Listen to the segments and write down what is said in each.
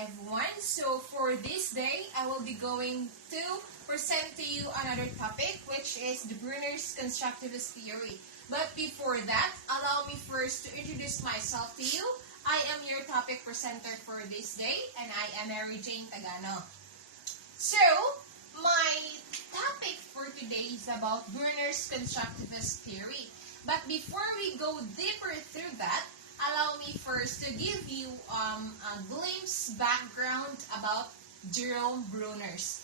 everyone. So for this day, I will be going to present to you another topic, which is the Bruner's constructivist theory. But before that, allow me first to introduce myself to you. I am your topic presenter for this day, and I am Mary Jane Tagano. So, my topic for today is about Bruner's constructivist theory. But before we go deeper through that, allow me first to give you a glimpse background about Jerome Bruner's.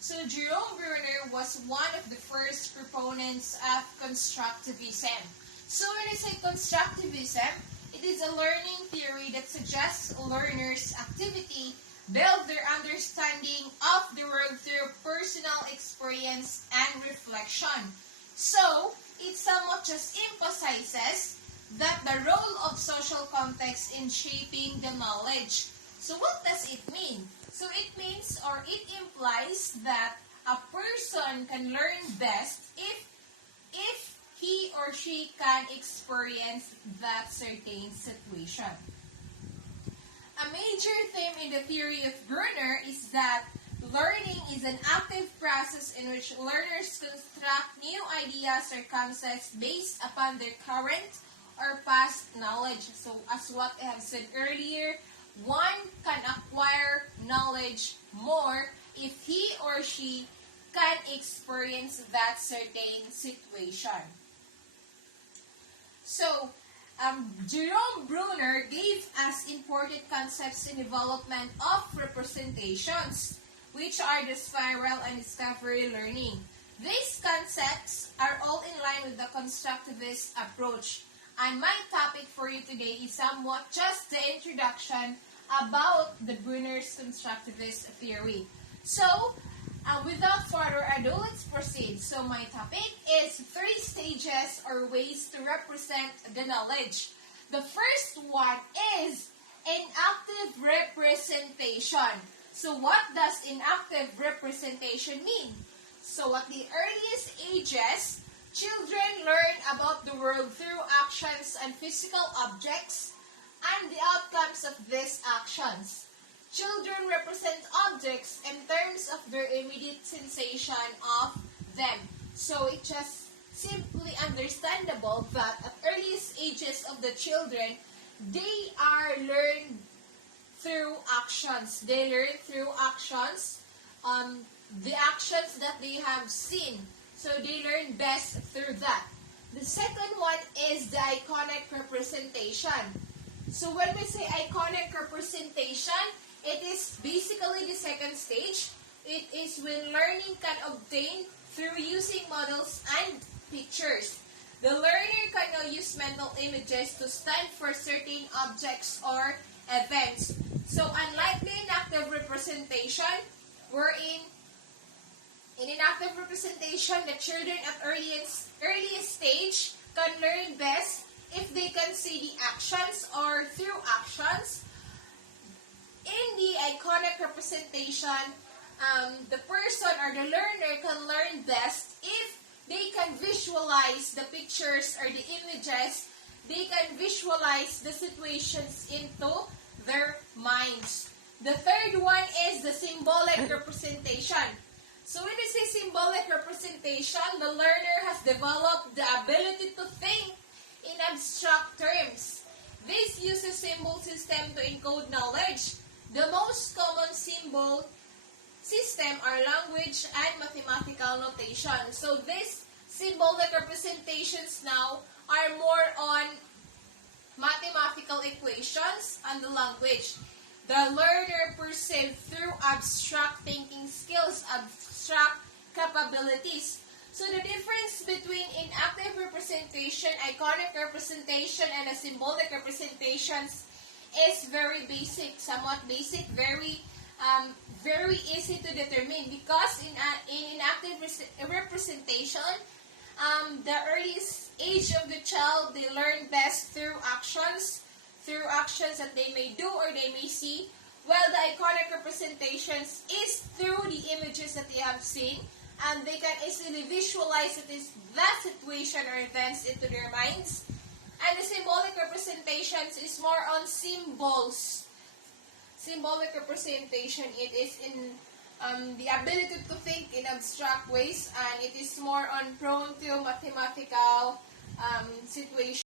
So Jerome Bruner was one of the first proponents of constructivism. So when I say constructivism, it is a learning theory that suggests learners' activity build their understanding of the world through personal experience and reflection. So, it somewhat just emphasizes that the role of social context in shaping the knowledge. So what does it mean? So it means or it implies that a person can learn best if he or she can experience that certain situation. A major theme in the theory of Bruner is that learning is an active process in which learners construct new ideas or concepts based upon their current or past knowledge. So as what I have said earlier, one can acquire knowledge more if he or she can experience that certain situation. So, Jerome Bruner gave us important concepts in development of representations, which are the spiral and discovery learning. These concepts are all in line with the constructivist approach. And my topic for you today is somewhat just the introduction about the Bruner's constructivist theory. So, without further ado, let's proceed. So, my topic is 3 stages or ways to represent the knowledge. The first one is inactive representation. So, what does inactive representation mean? So, at the earliest ages, children learn about the world through actions and physical objects and the outcomes of these actions. Children represent objects in terms of their immediate sensation of them. So it's just simply understandable that at earliest ages of the children, they are learned through actions. They learn through actions, the actions that they have seen. So they learn best through that. The second one is the iconic representation. So when we say iconic representation, it is basically the second stage. It is when learning can obtain through using models and pictures. The learner can now use mental images to stand for certain objects or events. So unlike the inactive representation, wherein in inactive representation, the children at earliest stage can learn best if they can see the actions or through actions. In the iconic representation, the person or the learner can learn best if they can visualize the pictures or the images. They can visualize the situations into their minds. The third one is the symbolic representation. So when we say symbolic representation, the learner has developed the ability to think in abstract terms. This uses symbol system to encode knowledge. The most common symbol system are language and mathematical notation. So these symbolic representations now are more on mathematical equations and the language. The learner perceives through abstract thinking skills, abstract capabilities. So the difference between inactive representation, iconic representation, and a symbolic representations is very basic, somewhat basic, very easy to determine because in inactive representation, the earliest age of the child, they learn best through actions that they may do or they may see, while the iconic representations is through the images that they have seen, and they can easily visualize that situation or events into their minds. And the symbolic representations is more on symbols. symbolic representation, it is in the ability to think in abstract ways, and it is more on prone to mathematical situation.